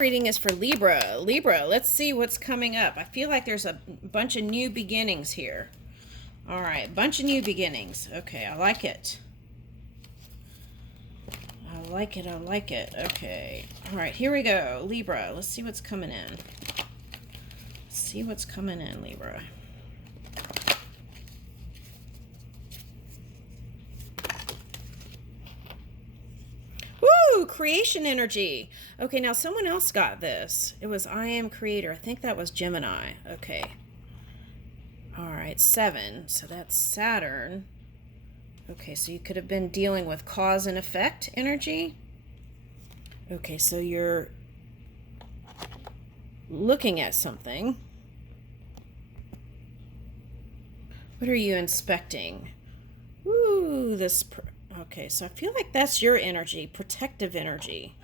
Reading is for Libra. Libra, let's see what's coming up. I feel like there's a bunch of new beginnings here. All right, bunch of new beginnings. Okay, I like it. I like it. I like it. Okay. All right, here we go. Libra, let's see what's coming in. Let's see what's coming in, Libra. Woo! Creation energy. Okay, now someone else got this. It was I am creator. I think that was Gemini. Okay. All right, 7. So that's Saturn. Okay, so you could have been dealing with cause and effect energy. Okay, so you're looking at something. What are you inspecting? Ooh, this... Okay, so I feel like that's your energy, protective energy.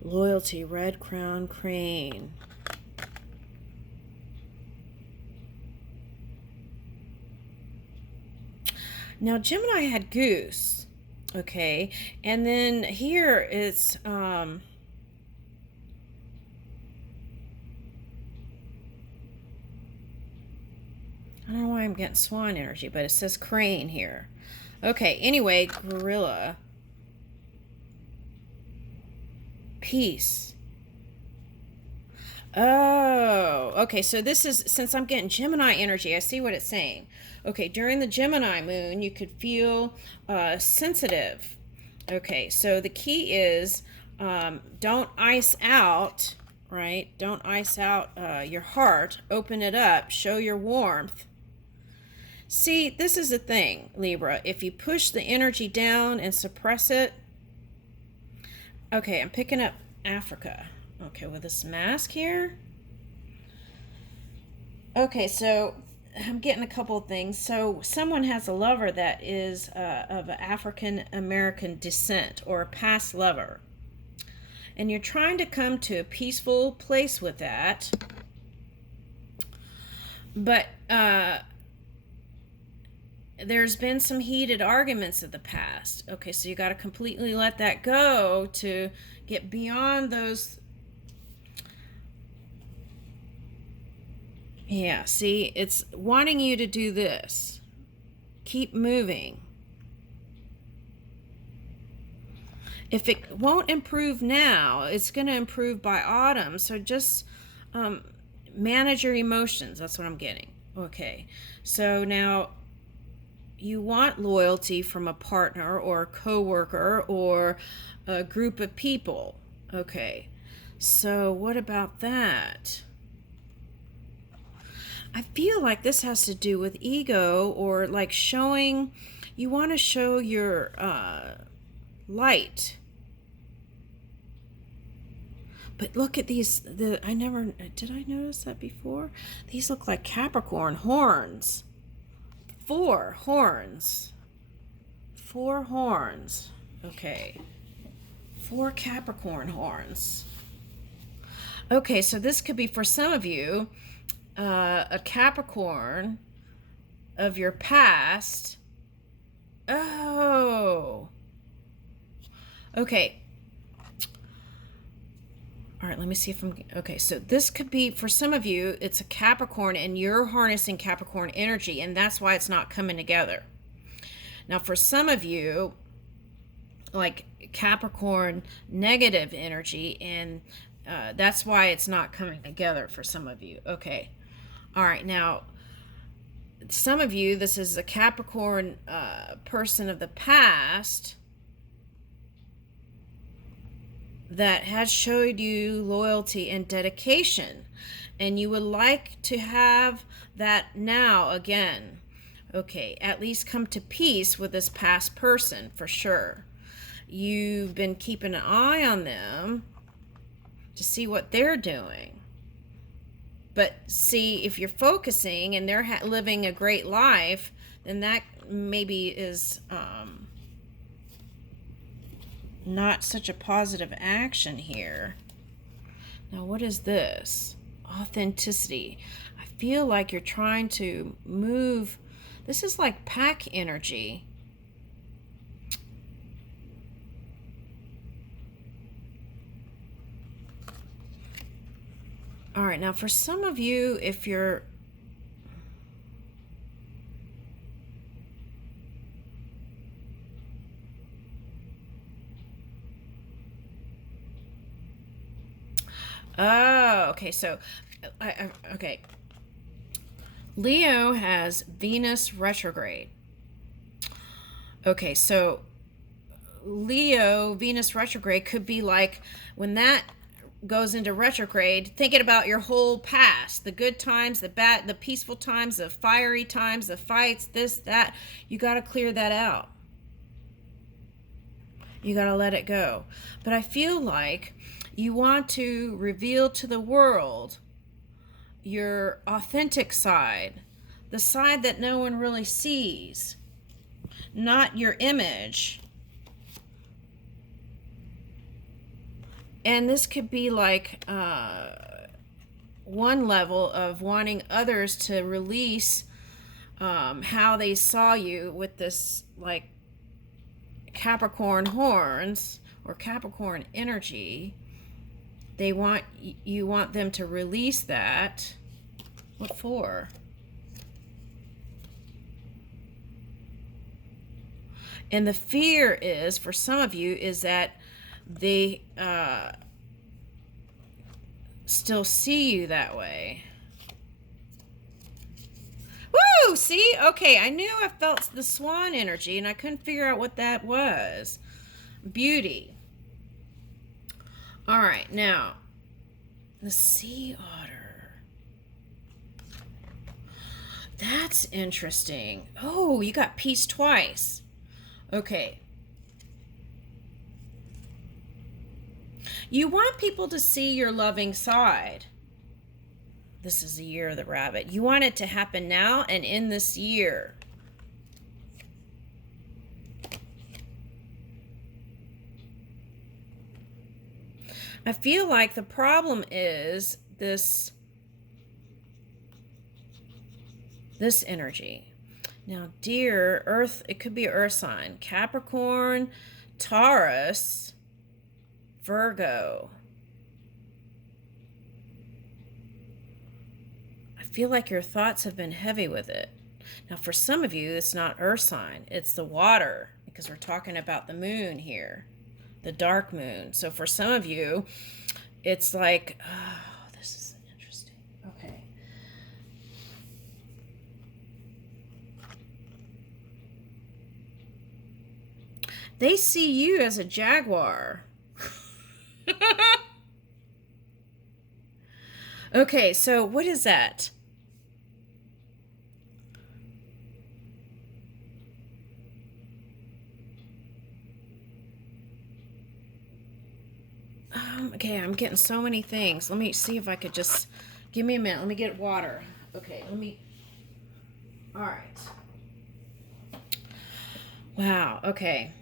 Loyalty, red crown crane. Now, Gemini had goose. Okay, and then here it's... I don't know why I'm getting swan energy, but it says crane here. Okay, anyway, gorilla. Peace. Oh, okay, so this is, since I'm getting Gemini energy, I see what it's saying. Okay, during the Gemini moon, you could feel sensitive. Okay, so the key is don't ice out, right? Don't ice out your heart. Open it up. Show your warmth. See, this is the thing, Libra. If you push the energy down and suppress it... Okay, I'm picking up Africa. Okay, with this mask here. Okay, so I'm getting a couple of things. So someone has a lover that is of African American descent or a past lover. And you're trying to come to a peaceful place with that. But there's been some heated arguments of the past. Okay, so you got to completely let that go to get beyond those. Yeah, see, it's wanting you to do this. Keep moving. If it won't improve now, it's going to improve by autumn. So just manage your emotions. That's what I'm getting. Okay, so now you want loyalty from a partner or a coworker or a group of people. Okay, so what about that? I feel like this has to do with ego, or like showing, you want to show your light. But look at these, did I notice that before? These look like Capricorn horns. 4 horns. 4 horns. Okay. 4 Capricorn horns. Okay, so this could be for some of you, a Capricorn of your past. Oh. Okay. All right, let me see if I'm... Okay, so this could be, for some of you, it's a Capricorn, and you're harnessing Capricorn energy, and that's why it's not coming together. Now, for some of you, like Capricorn negative energy, and that's why it's not coming together for some of you. Okay. All right, now, some of you, this is a Capricorn person of the past that has showed you loyalty and dedication, and you would like to have that now again. Okay, at least come to peace with this past person for sure. You've been keeping an eye on them to see what they're doing. But see, if you're focusing and they're living a great life, then that maybe is not such a positive action here. Now, what is this? Authenticity. I feel like you're trying to move. This is like pack energy. All right, now for some of you, if you're oh, okay, so okay. Leo has Venus retrograde. Okay, so Leo, Venus retrograde could be like when that goes into retrograde, thinking about your whole past, the good times, the bad, the peaceful times, the fiery times, the fights, this, that. You got to clear that out. You got to let it go. But I feel like you want to reveal to the world your authentic side, the side that no one really sees, not your image. And this could be like one level of wanting others to release how they saw you with this like Capricorn horns or Capricorn energy. You want them to release that. What for? And the fear is, for some of you, is that they still see you that way. Woo! See? Okay, I knew I felt the swan energy and I couldn't figure out what that was. Beauty. All right, now, the sea otter. That's interesting. Oh, you got peace twice. Okay. You want people to see your loving side. This is the year of the rabbit. You want it to happen now and in this year. I feel like the problem is this energy. Now, dear Earth, it could be an Earth sign. Capricorn, Taurus, Virgo. I feel like your thoughts have been heavy with it. Now, for some of you, it's not Earth sign. It's the water, because we're talking about the moon here, the dark moon. So for some of you, it's like, oh, this is interesting. Okay. They see you as a jaguar. Okay, so what is that? Okay, I'm getting so many things. Let me see if I could just... Give me a minute. Let me get water. Okay, let me... All right. Wow, okay.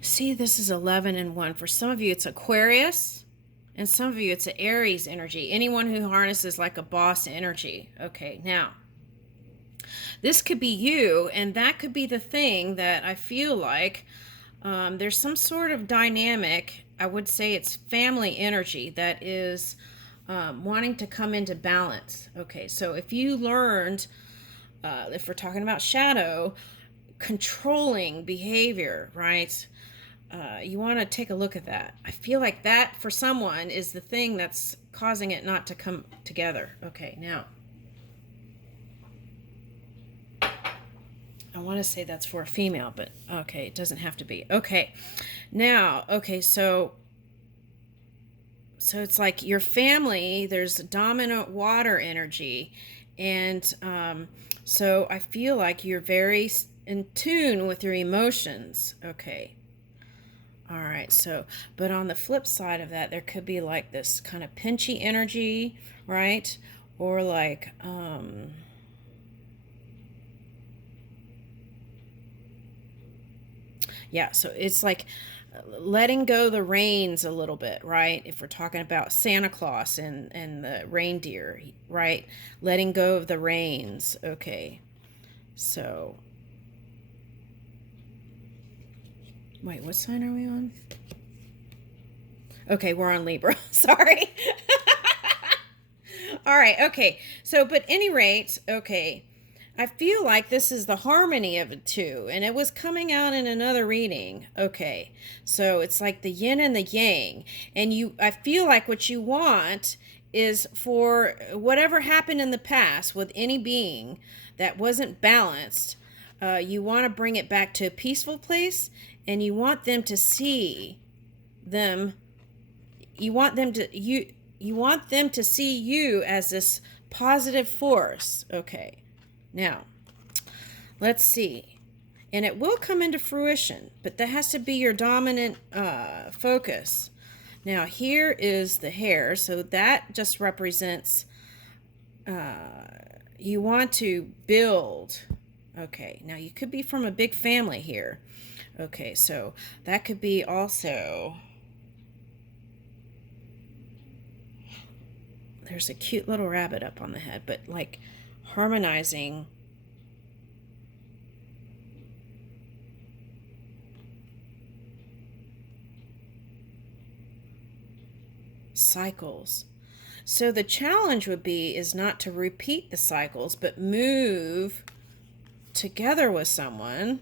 See, this is 11 and 1. For some of you, it's Aquarius. And some of you, it's an Aries energy. Anyone who harnesses like a boss energy. Okay, now, this could be you, and that could be the thing that I feel like there's some sort of dynamic. I would say it's family energy that is wanting to come into balance. Okay, so if you learned, if we're talking about shadow, controlling behavior, right? You want to take a look at that. I feel like that for someone is the thing that's causing it not to come together. Okay, now I want to say that's for a female, but okay, it doesn't have to be. Okay, now, okay, so it's like your family, there's dominant water energy, and so I feel like you're very in tune with your emotions. Okay. All right, so, but on the flip side of that, there could be like this kind of pinchy energy, right? Or like, Yeah, so it's like letting go the reins a little bit, right? If we're talking about Santa Claus and the reindeer, right? Letting go of the reins. Okay. So, wait, what sign are we on? Okay, we're on Libra. Sorry. All right, okay. So, but any rate, okay. I feel like this is the harmony of it too, and it was coming out in another reading. Okay, so it's like the yin and the yang, and I feel like what you want is for whatever happened in the past with any being that wasn't balanced, you want to bring it back to a peaceful place, and you want them to see them. You want them to you want them to see you as this positive force. Okay. Now, let's see. And it will come into fruition, but that has to be your dominant focus. Now, here is the hare, so that just represents you want to build. Okay, now you could be from a big family here. Okay, so that could be also... There's a cute little rabbit up on the head, but like harmonizing cycles. So the challenge would be is not to repeat the cycles, but move together with someone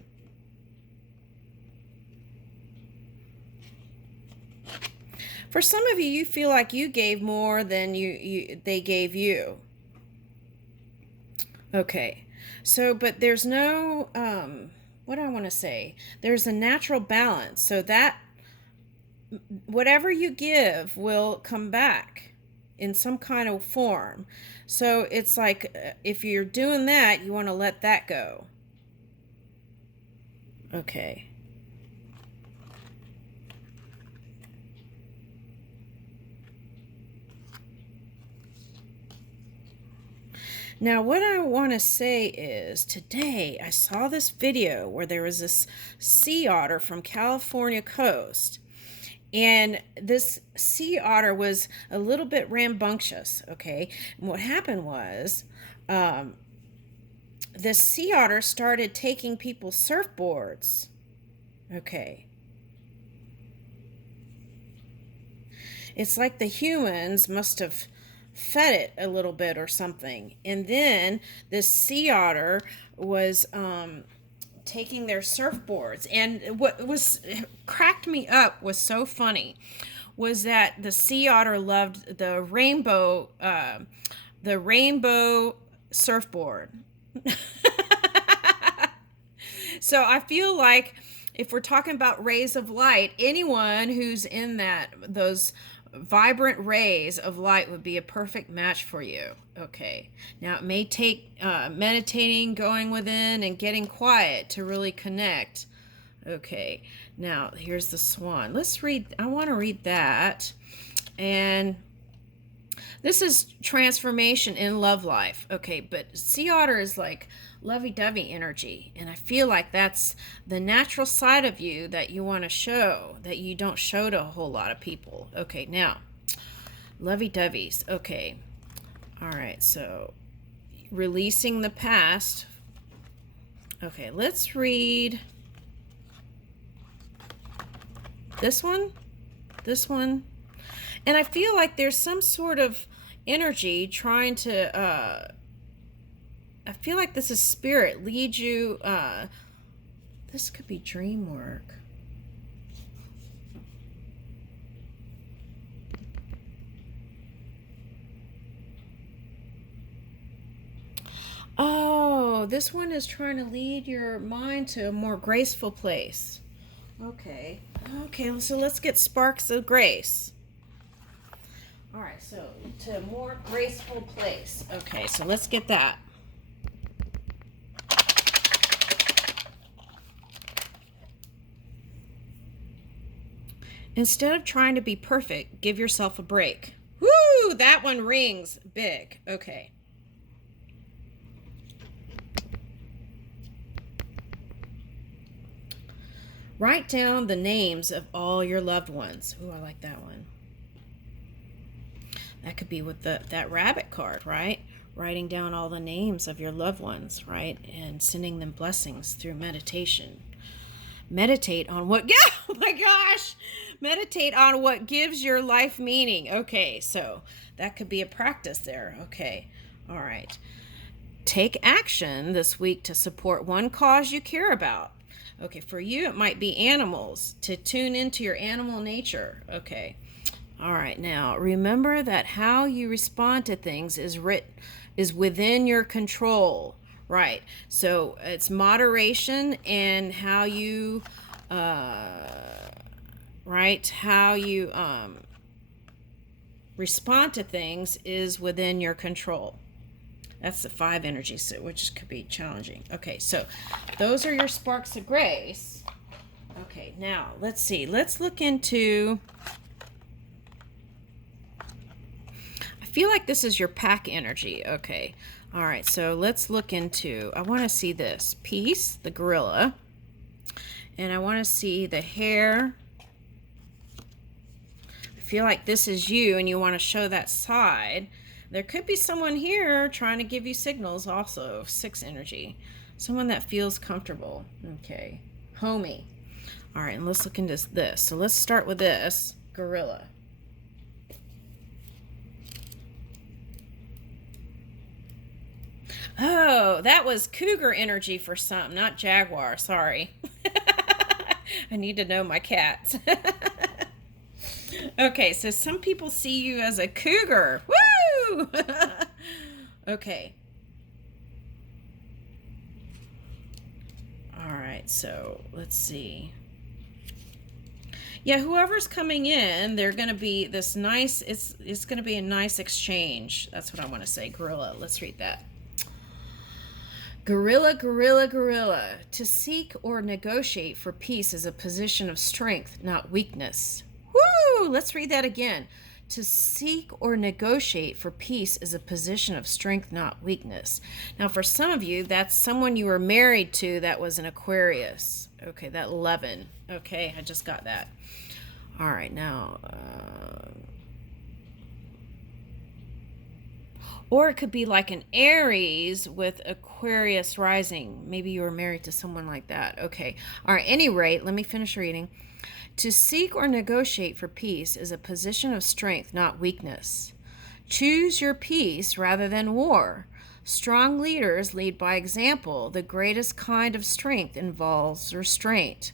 for some of you. You feel like you gave more than they gave you. Okay, so but there's no what do I want to say, there's a natural balance, so that whatever you give will come back in some kind of form. So it's like if you're doing that, you want to let that go. Okay. Now, what I want to say is today I saw this video where there was this sea otter from California coast. And this sea otter was a little bit rambunctious, okay? And what happened was this sea otter started taking people's surfboards, okay? It's like the humans must have fed it a little bit or something. And then this sea otter was taking their surfboards. And what was cracked me up was so funny was that the sea otter loved the rainbow surfboard. So I feel like if we're talking about rays of light, anyone who's in those vibrant rays of light would be a perfect match for you. Okay, now it may take meditating, going within, and getting quiet to really connect. Okay, now here's the swan. Let's read. I want to read that. And this is transformation in love life. Okay, but sea otter is like lovey-dovey energy, and I feel like that's the natural side of you that you want to show, that you don't show to a whole lot of people. Okay, now lovey-doveys. Okay, all right, so releasing the past. Okay, let's read this one, and I feel like there's some sort of energy trying to I feel like this is spirit lead you. This could be dream work. Oh, this one is trying to lead your mind to a more graceful place. Okay, so let's get sparks of grace. All right, so to a more graceful place. Okay, so let's get that. Instead of trying to be perfect, give yourself a break. Woo! That one rings big. Okay. Write down the names of all your loved ones. Ooh, I like that one. That could be with that rabbit card, right? Writing down all the names of your loved ones, right? And sending them blessings through meditation. Meditate on what, oh my gosh, meditate on what gives your life meaning. Okay, so that could be a practice there. Okay, all right. Take action this week to support one cause you care about. Okay, for you, it might be animals, to tune into your animal nature. Okay, all right. Now, remember that how you respond to things is within your control. Right. So it's moderation and how you, respond to things is within your control. That's the 5 energies, which could be challenging. Okay, so those are your sparks of grace. Okay, now let's see. Let's look into, I feel like this is your pack energy. Okay. All right, so let's look into, I want to see this. Peace, the gorilla. And I want to see the hare. I feel like this is you and you want to show that side. There could be someone here trying to give you signals also. 6 energy. Someone that feels comfortable. Okay. Homey. All right, and let's look into this. So let's start with this. Gorilla. Oh, that was cougar energy for some, not jaguar. Sorry. I need to know my cats. Okay, so some people see you as a cougar. Woo! Okay. All right, so let's see. Yeah, whoever's coming in, they're going to be this nice, it's going to be a nice exchange. That's what I want to say. Gorilla. Let's read that. Gorilla, gorilla, gorilla. To seek or negotiate for peace is a position of strength, not weakness. Woo! Let's read that again. To seek or negotiate for peace is a position of strength, not weakness. Now, for some of you, that's someone you were married to that was an Aquarius. Okay, that 11. Okay, I just got that. All right, now... or it could be like an Aries with Aquarius rising. Maybe you were married to someone like that. Okay. All right. Any rate, let me finish reading. To seek or negotiate for peace is a position of strength, not weakness. Choose your peace rather than war. Strong leaders lead by example. The greatest kind of strength involves restraint.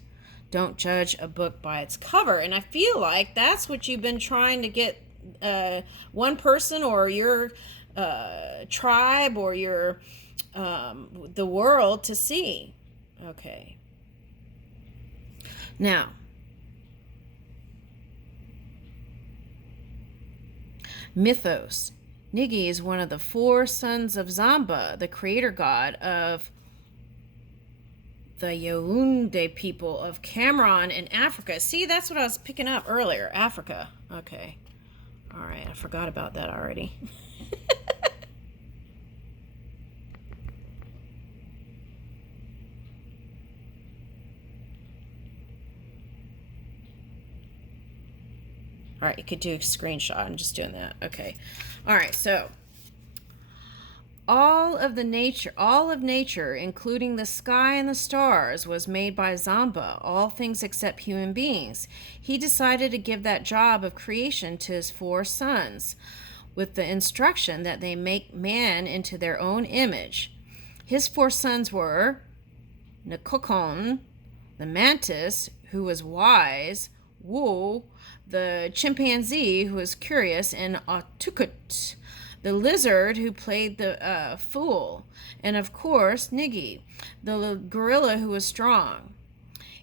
Don't judge a book by its cover. And I feel like that's what you've been trying to get one person or your tribe or your the world to see. Okay. Now, mythos. Nigi is one of the 4 sons of Zamba, the creator god of the Yaoundé people of Cameroon in Africa. See, that's what I was picking up earlier. Africa. Okay. All right. I forgot about that already. All right, you could do a screenshot. I'm just doing that. Okay. All right, so all of nature, including the sky and the stars, was made by Zamba, all things except human beings. He decided to give that job of creation to his 4 sons, with the instruction that they make man into their own image. His 4 sons were Nkokon, the mantis, who was wise, Wu, the chimpanzee, who was curious, and Otukut, the lizard, who played the fool, and of course Nigi, the gorilla, who was strong.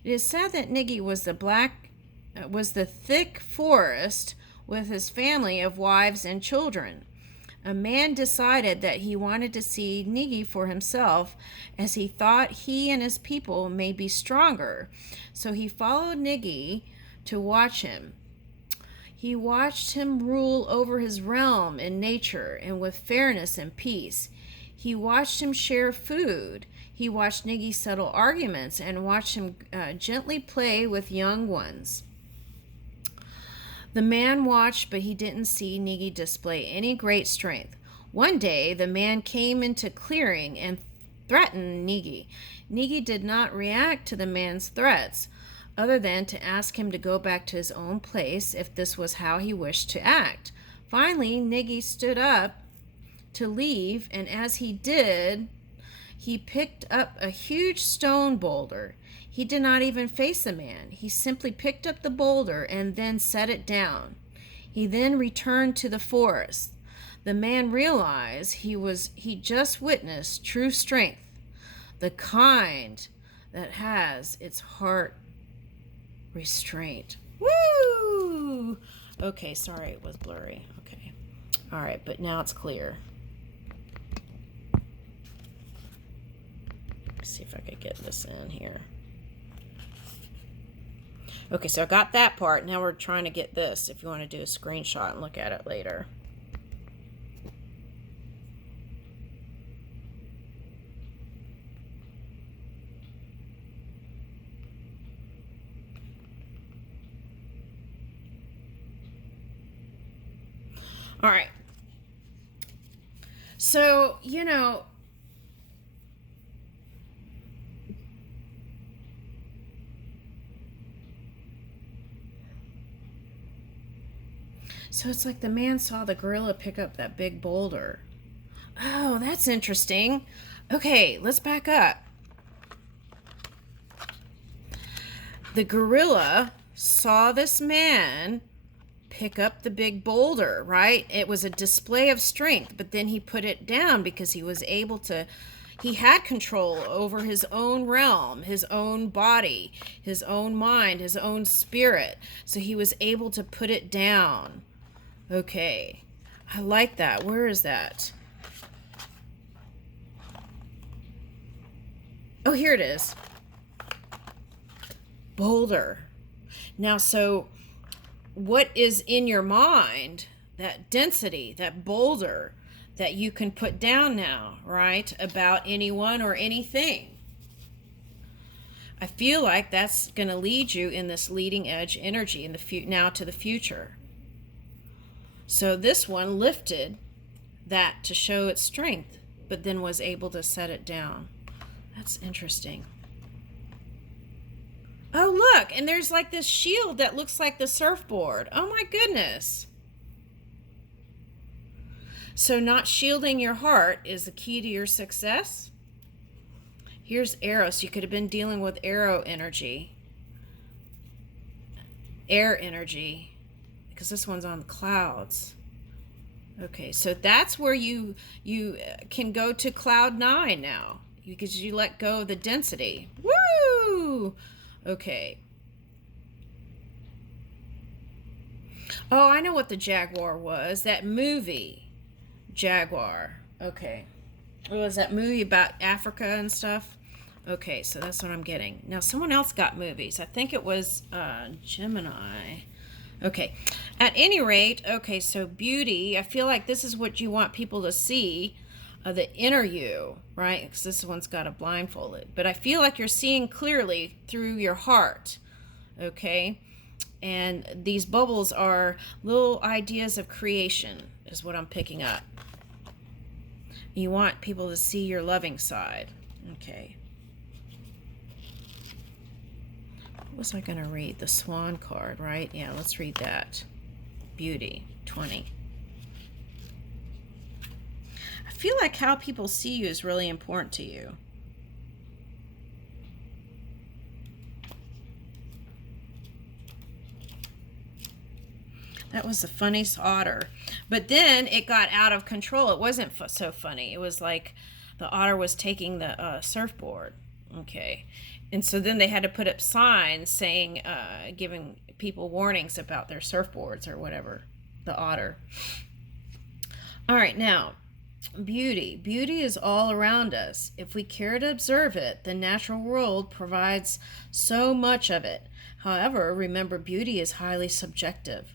It is said that Nigi was the thick forest with his family of wives and children. A man decided that he wanted to see Nigi for himself, as he thought he and his people may be stronger. So he followed Nigi to watch him. He watched him rule over his realm in nature and with fairness and peace. He watched him share food. He watched Niggy settle arguments and watched him gently play with young ones. The man watched, but he didn't see Niggy display any great strength. One day, the man came into clearing and threatened Niggy. Niggy did not react to the man's threats, other than to ask him to go back to his own place if this was how he wished to act. Finally, Niggy stood up to leave, and as he did, he picked up a huge stone boulder. He did not even face the man. He simply picked up the boulder and then set it down. He then returned to the forest. The man realized he just witnessed true strength, the kind that has its heart restraint. Woo! Okay, sorry it was blurry. Okay. All right, but now it's clear. Let's see if I could get this in here. Okay, so I got that part. Now we're trying to get this if you want to do a screenshot and look at it later. All right. So, so it's like the man saw the gorilla pick up that big boulder. Oh, that's interesting. Okay, let's back up. The gorilla saw this man pick up the big boulder, right? It was a display of strength, but then he put it down because he was able to, he had control over his own realm, his own body, his own mind, his own spirit. So he was able to put it down. Okay, I like that. Where is that? Oh, here it is. Boulder. Now, so what is in your mind, that density, that boulder that you can put down now, right? About anyone or anything. I feel like that's going to lead you in this leading edge energy in the now to the future. So this one lifted that to show its strength, but then was able to set it down. That's interesting. Oh, look, and there's like this shield that looks like the surfboard. Oh my goodness. So not shielding your heart is the key to your success. Here's arrow. So you could have been dealing with arrow energy. Air energy. Because this one's on the clouds. Okay, so that's where you can go to cloud 9 now. Because you let go of the density. Woo! Okay. Oh, I know what the jaguar was. That movie, Jaguar. Okay. What was that movie about Africa and stuff? Okay, so that's what I'm getting. Now, someone else got movies. I think it was Gemini. Okay. At any rate, okay, so beauty. I feel like this is what you want people to see. The inner you, right? Because this one's got a blindfolded. But I feel like you're seeing clearly through your heart, okay? And these bubbles are little ideas of creation is what I'm picking up. You want people to see your loving side, okay? What was I going to read? The Swan card, right? Yeah, let's read that. Beauty, 20. I feel like how people see you is really important to you. That was the funniest otter. But then it got out of control. It wasn't so funny. It was like the otter was taking the surfboard. Okay. And so then they had to put up signs saying, giving people warnings about their surfboards or whatever. The otter. All right, now. Beauty. Beauty is all around us. If we care to observe it, the natural world provides so much of it. However, remember, beauty is highly subjective.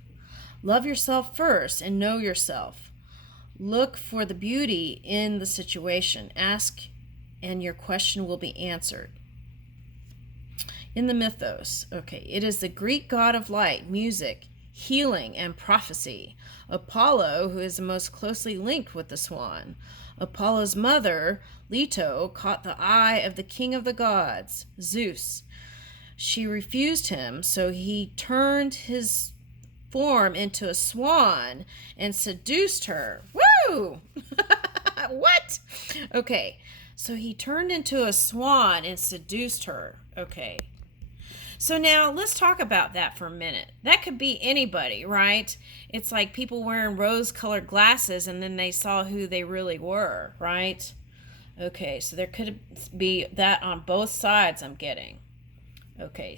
Love yourself first and know yourself. Look for the beauty in the situation. Ask and your question will be answered. In the mythos, okay, it is the Greek god of light, music, healing, and prophecy. Apollo, who is the most closely linked with the swan. Apollo's mother, Leto, caught the eye of the king of the gods, Zeus. She refused him, so he turned his form into a swan and seduced her. Woo! What? Okay, so he turned into a swan and seduced her. Okay. So now let's talk about that for a minute. That could be anybody, right? It's like people wearing rose-colored glasses and then they saw who they really were, right? Okay, so there could be that on both sides, I'm getting. Okay,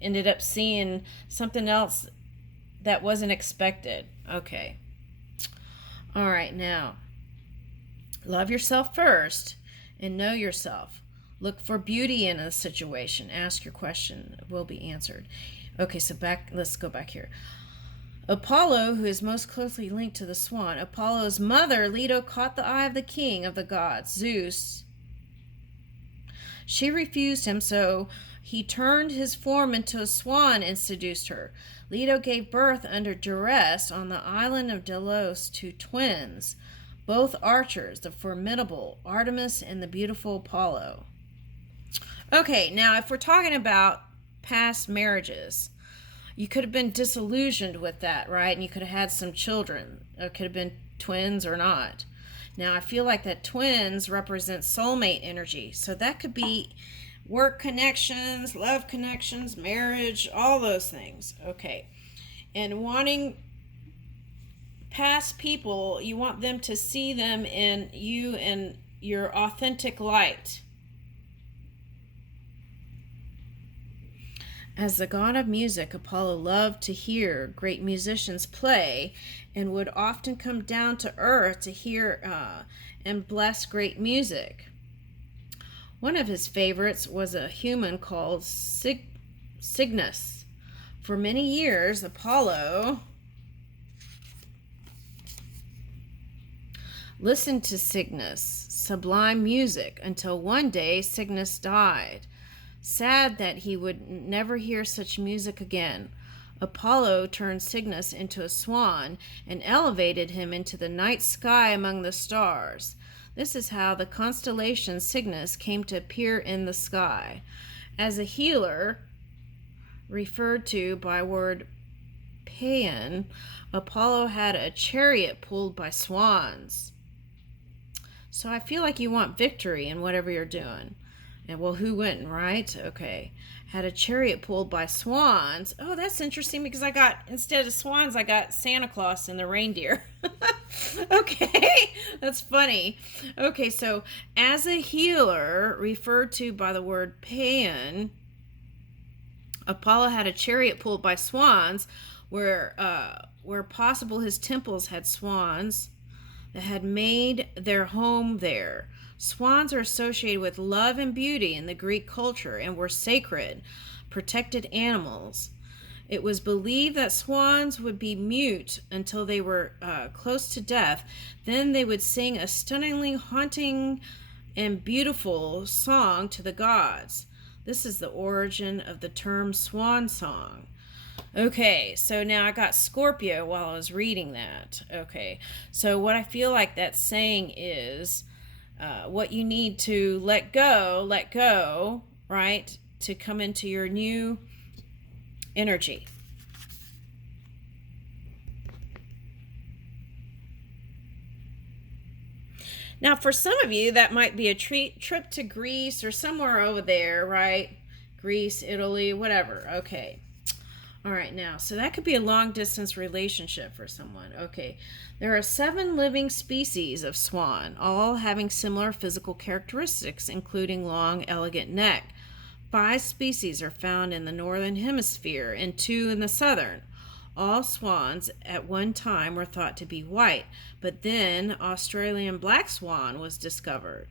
ended up seeing something else that wasn't expected. Okay. All right, now, love yourself first and know yourself. Look for beauty in a situation. Ask your question. It will be answered. Okay, so let's go back here. Apollo, who is most closely linked to the swan. Apollo's mother, Leto, caught the eye of the king of the gods, Zeus. She refused him, so he turned his form into a swan and seduced her. Leto gave birth under duress on the island of Delos to twins, both archers, the formidable Artemis and the beautiful Apollo. Okay, now if we're talking about past marriages, you could have been disillusioned with that, right? And you could have had some children. It could have been twins or not. Now, I feel like that twins represent soulmate energy. So that could be work connections, love connections, marriage, all those things. Okay. And wanting past people, you want them to see them in you and your authentic light. As the god of music, Apollo loved to hear great musicians play and would often come down to earth to hear and bless great music. One of his favorites was a human called Cygnus. For many years, Apollo listened to Cygnus' sublime music until one day Cygnus died. Sad that he would never hear such music again, Apollo turned Cygnus into a swan and elevated him into the night sky among the stars. This is how the constellation Cygnus came to appear in the sky. As a healer, referred to by word paean, Apollo had a chariot pulled by swans. So I feel like you want victory in whatever you're doing. And well, who wouldn't, right? Okay. Had a chariot pulled by swans. Oh, that's interesting because instead of swans, I got Santa Claus and the reindeer. Okay. That's funny. Okay, so as a healer, referred to by the word paean, Apollo had a chariot pulled by swans where possible his temples had swans that had made their home there. Swans are associated with love and beauty in the Greek culture and were sacred, protected animals. It was believed that swans would be mute until they were close to death. Then they would sing a stunningly haunting and beautiful song to the gods. This is the origin of the term swan song. Okay, so now I got Scorpio while I was reading that. Okay, so what I feel like that's saying is what you need to let go, right, to come into your new energy. Now, for some of you, that might be a trip to Greece or somewhere over there, right? Greece, Italy, whatever. Okay. All right, now, so that could be a long-distance relationship for someone. Okay, there are 7 living species of swan, all having similar physical characteristics, including long, elegant neck. 5 species are found in the northern hemisphere and 2 in the southern. All swans at one time were thought to be white, but then Australian black swan was discovered.